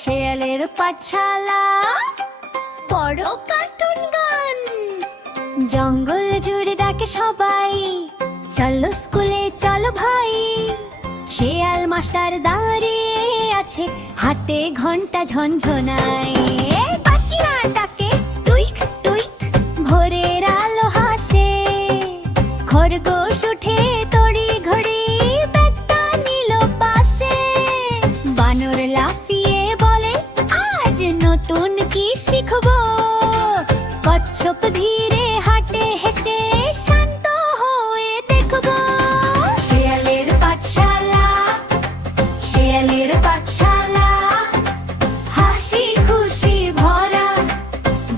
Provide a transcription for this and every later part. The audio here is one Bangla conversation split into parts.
শেয়ালের পাঠশালা, বড় কার্টুন গান, জঙ্গল জুড়ে ডাকে সবাই, চলো স্কুলে চলো ভাই। শেয়াল মাস্টার দাঁড়িয়ে আছে, হাতে ঘন্টা ঝনঝনায়। পাখিরা ডাকে টুইট টুইট, ভোরের আলো হাসে, খরগোশ উঠে তড়ি ঘড়ি ব্যাগটা নিল পাশে। বানর লাফিয়ে বলে আজ নতুন কি শিখবো, কচ্ছপ ধীরে হাঁটে হেসে শান্ত হয়ে দেখবো। শেয়ালের পাঠশালা, শেয়ালের পাঠশালা, হাসি খুশি ভরা,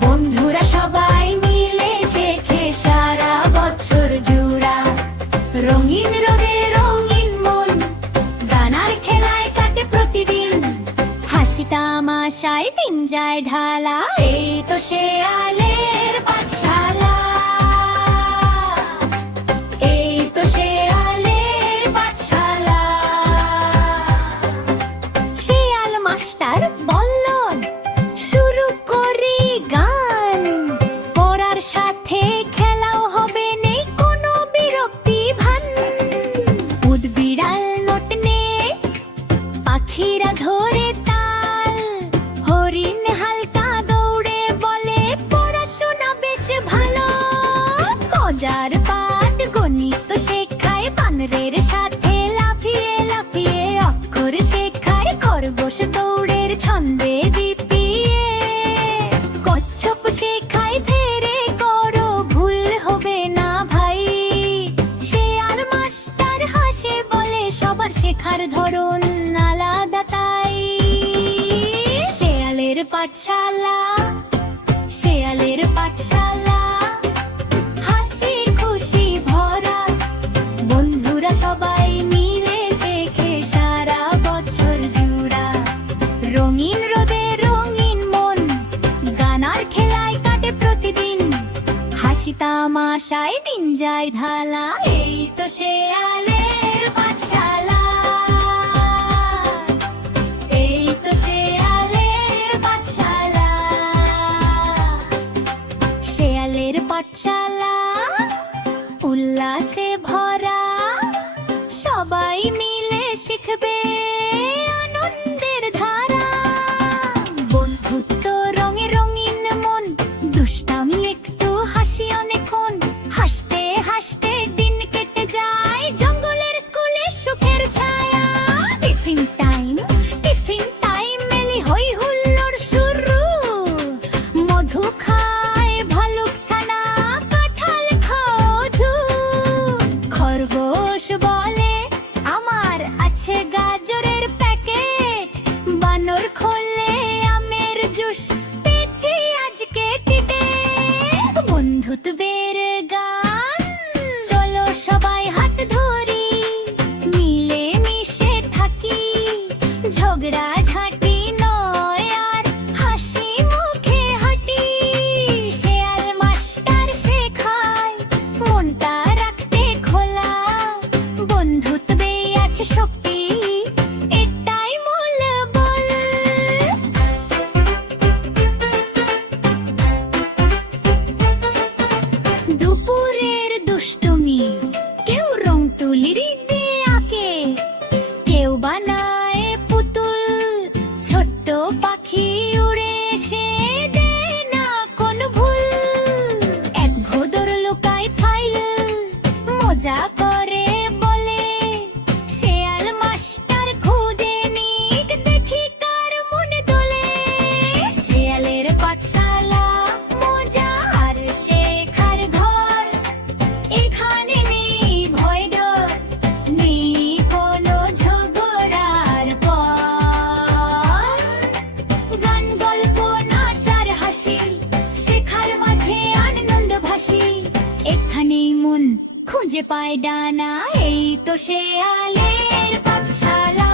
বন্ধুরা সবাই মিলে শেখে সারা বছর জুড়া। রঙিন রোদে রঙিন মন, গানার খেলায় কাটে প্রতিদিন, হাসি তামাশায় দিন যায় ঢালা। এই তো শেয়ালের পাঠশালা, এই তো শেয়ালের পাঠশালা। শেয়াল মাস্টার বলল শুরু করি গান, পড়ার সাথে খেলাও হবে, নেই কোনো বিরক্তি ভান। উদ বিড়াল নোট নে, পাখিরা ধরে তাল, হরিণ হালকা দৌড়ে বলে পড়াশোনা বেশ ভালো। মজার পাঠ গণিত শেখায়, বানরের সাথে লাফিয়ে লাফিয়ে অক্ষর শেখায়, খরগোশ দৌড়ের ছন্দে দিপিয়ে, কচ্ছপ শেখায় ধীরে করো ভুল হবে না ভাই। শেয়াল মাস্টার হাসে বলে সবার শেখার ধরন আলাদা তাই। শেয়ালের পাঠশালা, শেয়ালের পাঠশালা, হাসি খুশি ভরা, বন্ধুরা সবাই মিলে শেখে সারা বছর জুড়া। রঙিন রোদে রঙিন মন, গানার খেলায় কাটে প্রতিদিন, হাসি তামাশায় দিন যায় ঢালা। এই তো শেয়ালের পাঠশালা, এই তো শেয়ালের পাঠশালা। শেয়ালের পাঠশালা উল্লাসে ভরা, সবাই মিলে শিখবে আনন্দের ধারা। বন্ধুত্ব রঙে রঙিন মন, দুষ্টামি একটু হাসি অনেকক্ষণ, হাসতে হাসতে দিন কেটে যায়, জঙ্গলের স্কুলে সুখের ছায়া। টিফিন টাইম, টিফিন টাইম, মেলি হই হুল্লোড় শুরু, মধু খায় ভালুক ছানা, কাঁঠাল খাও ঝু। খরগোশ বলে আমার আছে গাজরের প্যাকেট, বানর খোলে আমের জুস, পেয়েছি আজকে টিটে। বন্ধুত্বের গান, চলো সবাই হাত ধরি, মিলে মিশে থাকি, ঝগড়া ঝাঁটি নয় আর হাসি মুখে হাঁটি। শেয়াল মাস্টার শেখায় মনটা রাখতে খোলা, বন্ধুত্বে আছে শক্তি, এটাই মূল বল। দুপুরের দুষ্টুমি, কেউ রং তুলির দিয়ে আঁকে, কেউ বানায় পুতুল, ছোট্ট পাখি উড়ে এসে দেয় না কোনো ভুল। এক ভোদর লুকায় ফাইল, মজা করে বলে শেয়াল মাস্টার খুঁজে নিক, দেখি কার মনে তোলে। শেয়ালের পাঠশালা, মজা আর শেখার ঘর, এখানে নেই ভয় ডর, নেই কোনো ঝগড়ার পর। গান গল্প নাচ আর হাসি, শেখার মাঝে আনন্দ ভাসি, এখানেই মন খুঁজে পায় ডানা। এই তো শেয়ালের পাঠশালা,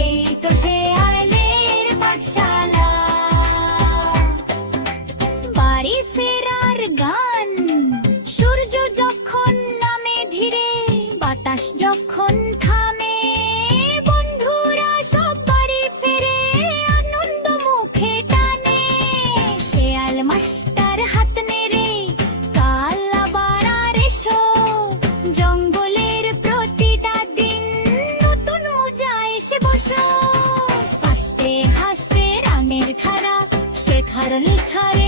এই তো শেয়ালের পাঠশালা। বাড়ি ফেরার গান, সূর্য যখন নামে ধীরে, বাতাস যখন থামে, বন্ধুরা গারলি ছাড়ে